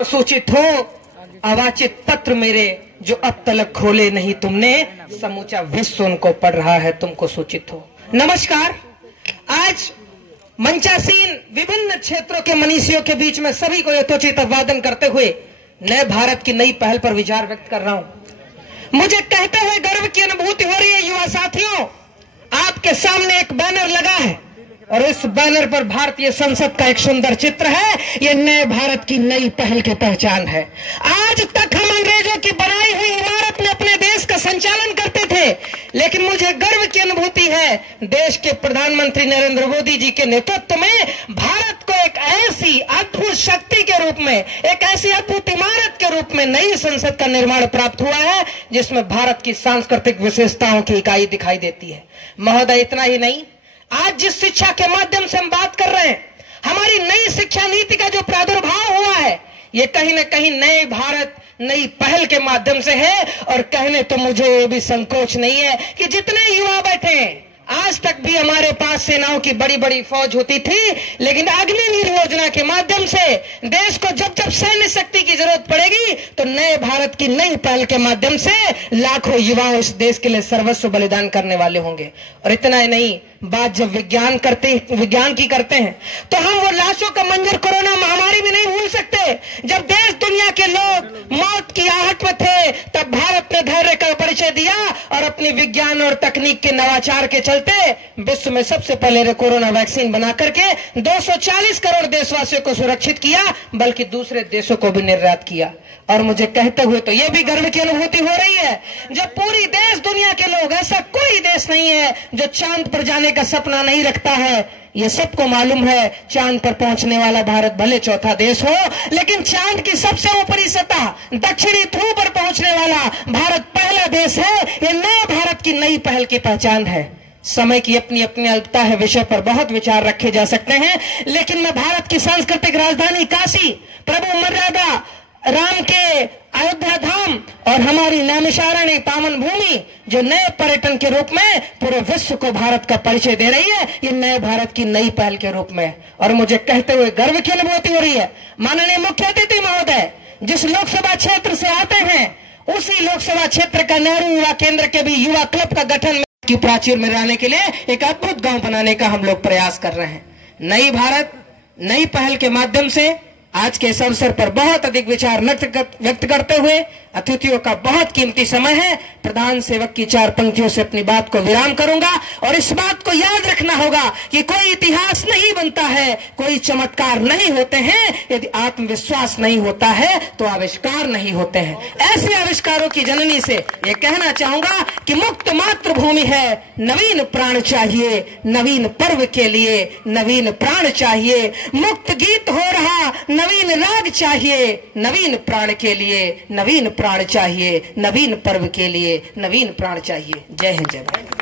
सूचित हो अवाचित पत्र मेरे जो अब तलक खोले नहीं तुमने, समूचा विश्व उनको पढ़ रहा है, तुमको सूचित हो। नमस्कार। आज मंचासीन विभिन्न क्षेत्रों के मनीषियों के बीच में सभी को यथोचित अभिवादन करते हुए नए भारत की नई पहल पर विचार व्यक्त कर रहा हूं। मुझे कहते हुए गर्व की अनुभूति हो रही है। युवा साथियों, आपके सामने एक बैनर लगा है और इस बैनर पर भारतीय संसद का एक सुंदर चित्र है। ये नए भारत की नई पहल की पहचान है। आज तक हम अंग्रेजों की बनाई हुई इमारत में अपने देश का संचालन करते थे, लेकिन मुझे गर्व की अनुभूति है देश के प्रधानमंत्री नरेंद्र मोदी जी के नेतृत्व में भारत को एक ऐसी अद्भुत शक्ति के रूप में, एक ऐसी अद्भुत इमारत के रूप में नई संसद का निर्माण प्राप्त हुआ है, जिसमें भारत की सांस्कृतिक विशेषताओं की इकाई दिखाई देती है। महोदय, इतना ही नहीं, आज जिस शिक्षा के माध्यम से हम बात कर रहे हैं, हमारी नई शिक्षा नीति का जो प्रादुर्भाव हुआ है, ये कहीं न कहीं नए भारत नई पहल के माध्यम से है। और कहने तो मुझे ये भी संकोच नहीं है कि जितने युवा बैठे हैं, आज तक भी हमारे पास सेनाओं की बड़ी बड़ी फौज होती थी, लेकिन अग्निवीर योजना के माध्यम से देश को जब जब सैन्य शक्ति की जरूरत पड़ेगी तो नए भारत की नई पहल के माध्यम से लाखों युवा इस देश के लिए सर्वस्व बलिदान करने वाले होंगे। और इतना ही नहीं, बात जब विज्ञान की करते हैं तो हम वो लाशों का मंजर कोरोना महामारी भी नहीं भूल सकते। जब देश दुनिया के लोग मौत की आहट में थे, तब भारत ने धैर्य का परिचय दिया और अपनी विज्ञान और तकनीक के नवाचार के चलते विश्व में सबसे पहले कोरोना वैक्सीन बना करके 240 करोड़ देशवासियों को सुरक्षित किया, बल्कि दूसरे देशों को भी निर्यात किया। और मुझे कहते हुए तो यह भी गर्व की अनुभूति हो रही है, जब पूरी देश दुनिया के लोग, ऐसा कोई देश नहीं है जो चांद पर जाने का सपना नहीं रखता है। ये सबको मालूम है, चांद पर पहुंचने वाला भारत भले चौथा देश हो, लेकिन चांद की सबसे ऊपरी सतह दक्षिणी ध्रुव पर पहुंचने वाला भारत पहला देश है। ये नए भारत की नई पहल की पहचान है। समय की अपनी अपनी अल्पता है, विषय पर बहुत विचार रखे जा सकते हैं, लेकिन मैं भारत की सांस्कृतिक राजधानी काशी, प्रभु मर्यादा राम के अयोध्या धाम और हमारी नैमिषारण्य पावन भूमि, जो नए पर्यटन के रूप में पूरे विश्व को भारत का परिचय दे रही है, ये नए भारत की नई पहल के रूप में। और मुझे कहते हुए गर्व की अनुभूति हो रही है। माननीय मुख्य अतिथि महोदय जिस लोकसभा क्षेत्र से आते हैं, उसी लोकसभा क्षेत्र का नेहरू युवा केंद्र के भी युवा क्लब का गठन की प्राचीर में रहने के लिए एक अद्भुत गांव बनाने का हम लोग प्रयास कर रहे हैं। नई भारत नई पहल के माध्यम से आज के इस अवसर पर बहुत अधिक विचार व्यक्त करते हुए अतिथियों का बहुत कीमती समय है। प्रधान सेवक की 4 पंक्तियों से अपनी बात को विराम करूंगा। और इस बात को याद रखना होगा कि कोई इतिहास नहीं बनता है, कोई चमत्कार नहीं होते हैं, यदि आत्मविश्वास नहीं होता है तो आविष्कार नहीं होते हैं। ऐसे आविष्कारों की जननी से ये कहना चाहूंगा कि मुक्त मातृभूमि है, नवीन प्राण चाहिए, नवीन पर्व के लिए नवीन प्राण चाहिए। मुक्त गीत हो रहा, नवीन राग चाहिए, नवीन प्राण के लिए नवीन प्राण चाहिए, नवीन पर्व के लिए नवीन प्राण चाहिए। जय हिंद, जय भारत।